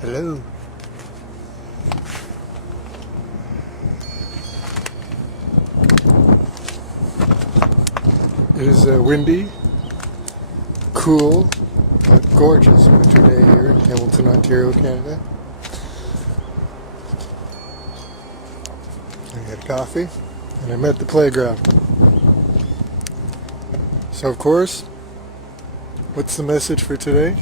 Hello. It is windy, cool, but gorgeous winter day here in Hamilton, Ontario, Canada. I got coffee, and I'm at the playground. So of course, what's the message for today?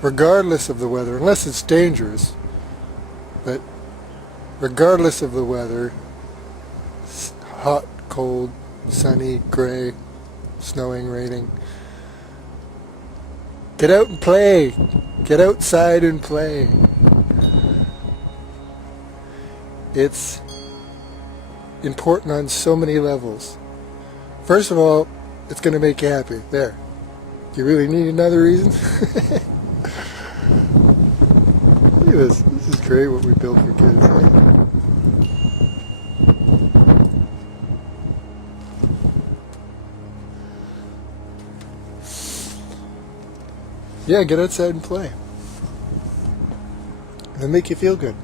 Regardless of the weather, unless it's dangerous, but regardless of the weather, hot, cold, sunny, gray, snowing, raining, get out and play. Get outside and play. It's important on so many levels. First of all, it's going to make you happy. There. Do you really need another reason? Look at this. This is great what we built for kids. Right? Yeah, get outside and play. It'll make you feel good.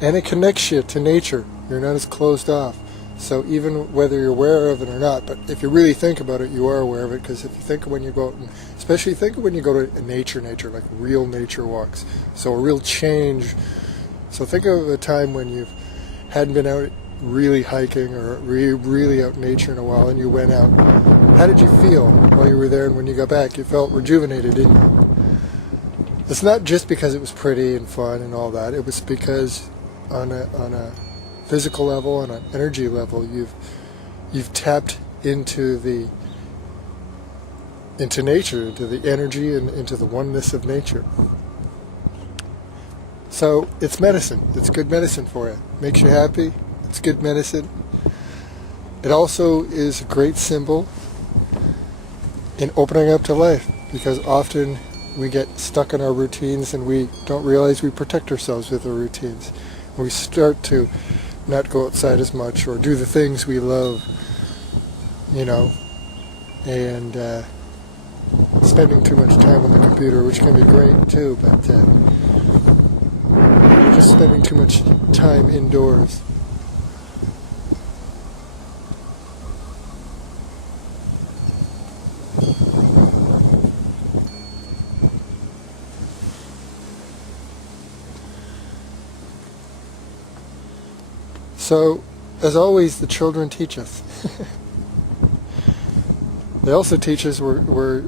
And it connects you to nature. You're not as closed off. So even whether you're aware of it or not, but if you really think about it, you are aware of it, because if you think when you go out, and especially think when you go to nature, like real nature walks, so a real change. So think of a time when you hadn't been out really hiking or really out in nature in a while, and you went out. How did you feel while you were there, and when you got back, you felt rejuvenated, didn't you? It's not just because it was pretty and fun and all that. It was because on a physical level, on an energy level, you've tapped into nature, into the energy and into the oneness of nature. So it's medicine. It's good medicine for you. Makes you happy. It's good medicine. It also is a great symbol in opening up to life, because often we get stuck in our routines and we don't realize we protect ourselves with our routines. We start to not go outside as much or do the things we love, and spending too much time on the computer, which can be great too, but just spending too much time indoors. So, as always, the children teach us. They also teach us we're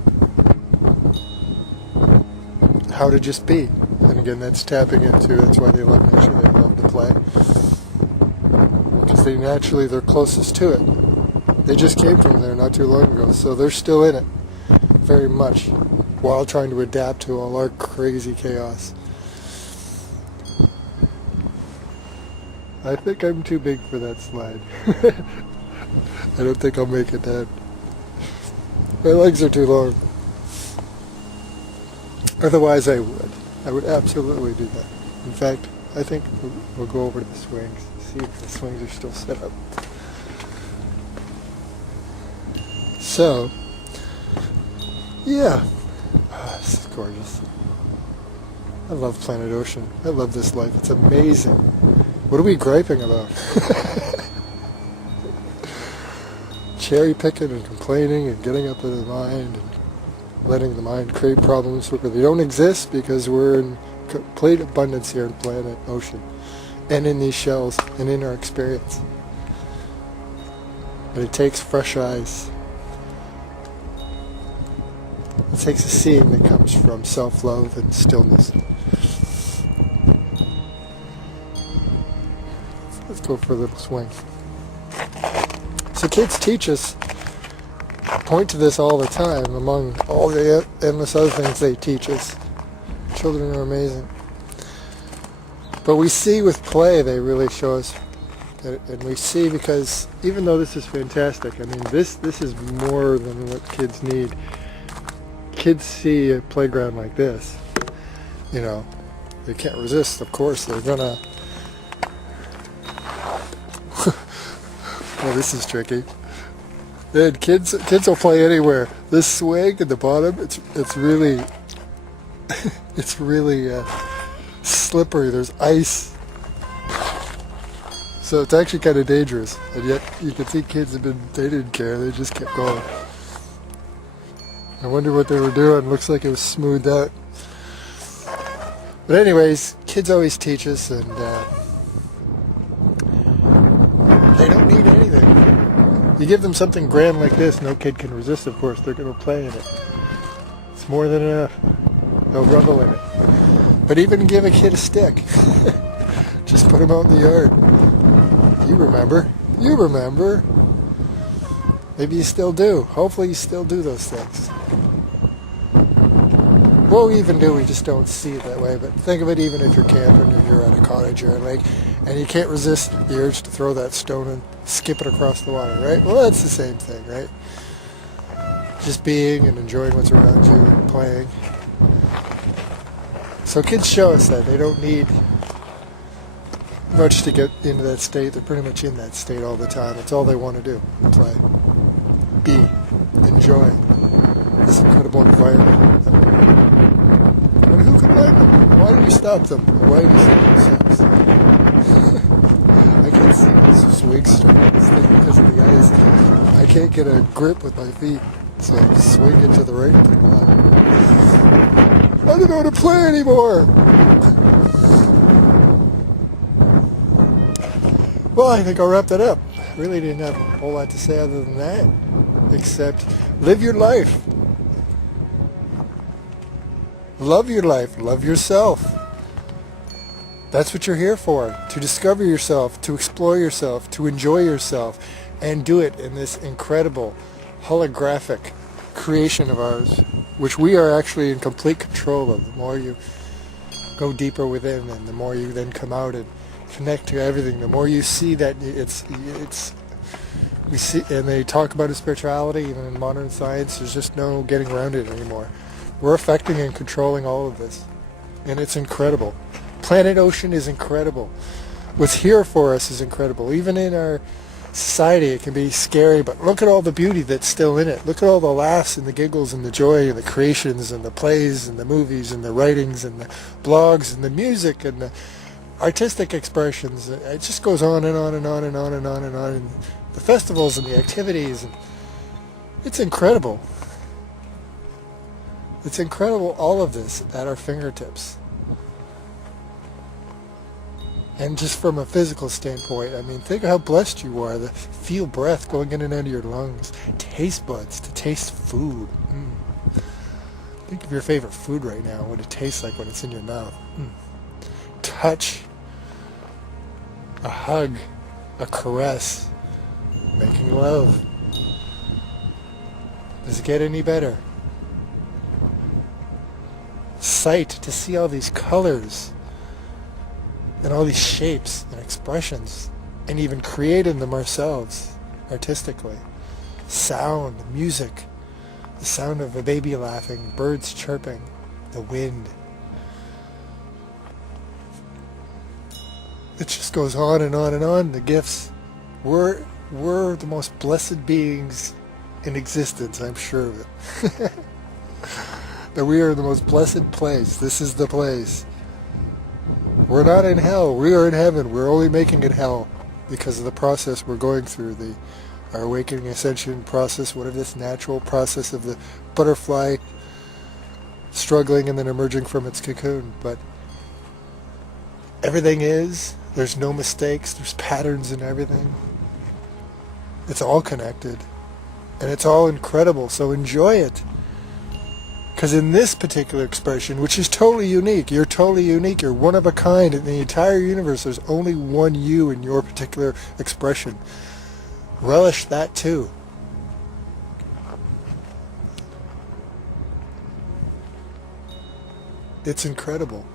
how to just be. And again, that's tapping into, that's why they love nature, they love to play. Because they're closest to it. They just came from there not too long ago, so they're still in it, very much, while trying to adapt to all our crazy chaos. I think I'm too big for that slide. I don't think I'll make it down. My legs are too long. Otherwise I would. I would absolutely do that. In fact, I think we'll go over to the swings, see if the swings are still set up. So, yeah. Oh, this is gorgeous. I love Planet Ocean. I love this life. It's amazing. What are we griping about? Cherry picking and complaining and getting up in the mind and letting the mind create problems where they don't exist, because we're in complete abundance here in Planet Ocean and in these shells and in our experience. And it takes fresh eyes. It takes a seeing that comes from self-love and stillness. Let's go for a little swing. So kids teach us, point to this all the time, among all the endless other things they teach us. Children are amazing. But we see with play, they really show us, and we see, because even though this is fantastic, I mean, this is more than what kids need. Kids see a playground like this, they can't resist, of course. They're gonna... Well, this is tricky. And kids will play anywhere. This swing at the bottom, it's really It's really slippery. There's ice. So it's actually kind of dangerous. And yet you can see kids they didn't care. They just kept going. I wonder what they were doing. Looks like it was smoothed out. But anyways, kids always teach us, and they don't need anything. You give them something grand like this, no kid can resist, of course. They're going to play in it. It's more than enough. They'll revel in it. But even give a kid a stick. Just put him out in the yard. You remember. You remember. Maybe you still do. Hopefully you still do those things. What we even do, we just don't see it that way. But think of it even if you're camping or you're at a cottage or a lake and you can't resist the urge to throw that stone and skip it across the water, right? Well, that's the same thing, right? Just being and enjoying what's around you and playing. So kids show us that they don't need much to get into that state. They're pretty much in that state all the time. It's all they want to do. Play. Be. Enjoy this incredible environment. And who can blame them? Why do you stop them? Why do you stop themselves? I can't see this swing straight. It's because of the ice. I can't get a grip with my feet. So I swing it to the right and to the left. I don't know how to play anymore. Well, I think I'll wrap that up. Really didn't have a whole lot to say other than that, except live your life. Love your life. Love yourself. That's what you're here for, to discover yourself, to explore yourself, to enjoy yourself, and do it in this incredible holographic creation of ours, which we are actually in complete control of. The more you go deeper within, and the more you then come out and connect to everything, the more you see that we see, and they talk about spirituality, even in modern science, there's just no getting around it anymore. We're affecting and controlling all of this, and it's incredible. Planet Ocean is incredible. What's here for us is incredible. Even in our society, it can be scary, but look at all the beauty that's still in it. Look at all the laughs and the giggles and the joy and the creations and the plays and the movies and the writings and the blogs and the music and the artistic expressions. It just goes on and on and on and on and on and on. And the festivals and the activities. And it's incredible. It's incredible, all of this at our fingertips. And just from a physical standpoint, I mean, think of how blessed you are to feel breath going in and out of your lungs, taste buds to taste food. Think of your favorite food right now, what it tastes like when it's in your mouth. Touch, a hug, a caress, making love. Does it get any better? Sight, to see all these colors and all these shapes and expressions, and even creating them ourselves artistically. Sound, music, the sound of a baby laughing, birds chirping, the wind. It just goes on and on and on. The gifts. We're the most blessed beings in existence, I'm sure of it. That we are the most blessed place. This is the place. We're not in hell. We are in heaven. We're only making it hell because of the process we're going through, our awakening ascension process, whatever this natural process of the butterfly struggling and then emerging from its cocoon. But everything is. There's no mistakes. There's patterns in everything. It's all connected. And it's all incredible. So enjoy it. Because in this particular expression, which is totally unique, you're totally unique, you're one of a kind in the entire universe, there's only one you in your particular expression. Relish that too. It's incredible.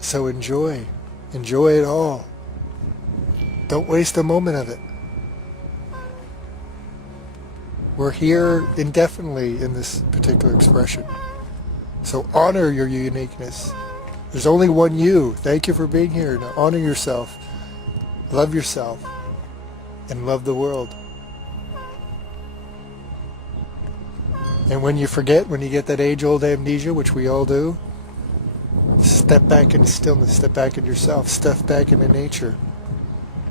So enjoy it all. Don't waste a moment of it. We're here indefinitely in this particular expression. So honor your uniqueness. There's only one you. Thank you for being here. Now honor yourself. Love yourself. And love the world. And when you forget, when you get that age-old amnesia, which we all do, step back into stillness, step back into yourself, step back into nature.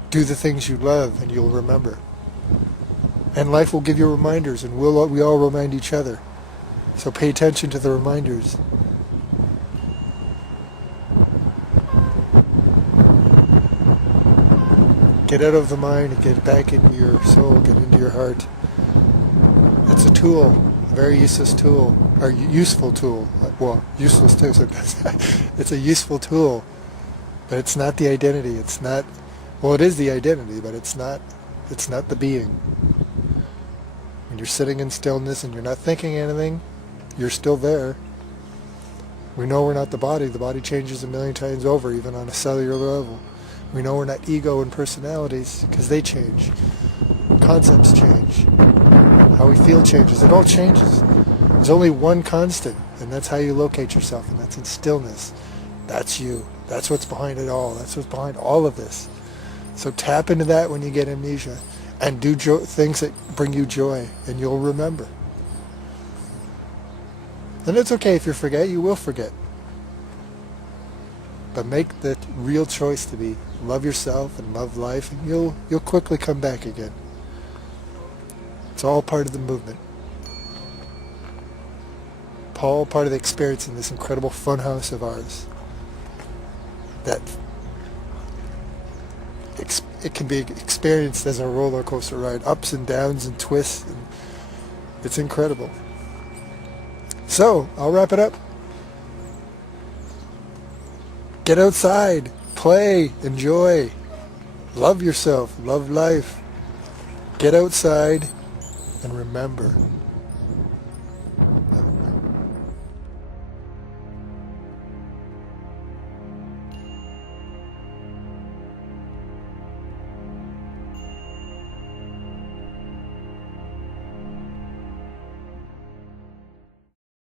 Do the things you love and you'll remember. And life will give you reminders, and we all remind each other. So pay attention to the reminders. Get out of the mind and get back into your soul, get into your heart. It's a tool, a very useless tool, or useful tool. Well, useless too, so it's a useful tool. But it's not the identity. It's not, well, it is the identity, but it's not the being. When you're sitting in stillness and you're not thinking anything, you're still there. We know we're not the body. The body changes a million times over, even on a cellular level. We know we're not ego and personalities because they change. Concepts change. How we feel changes. It all changes. There's only one constant, and that's how you locate yourself, and that's in stillness. That's you. That's what's behind it all. That's what's behind all of this. So tap into that when you get amnesia, and do things that bring you joy, and you'll remember. And it's okay if you forget. You will forget. But make the real choice to be love yourself and love life, and you'll quickly come back again. It's all part of the movement. All part of the experience in this incredible fun house of ours. That it can be experienced as a roller coaster ride, ups and downs and twists, and it's incredible. So I'll wrap it up. Get outside, play, enjoy, love yourself, love life. Get outside and remember.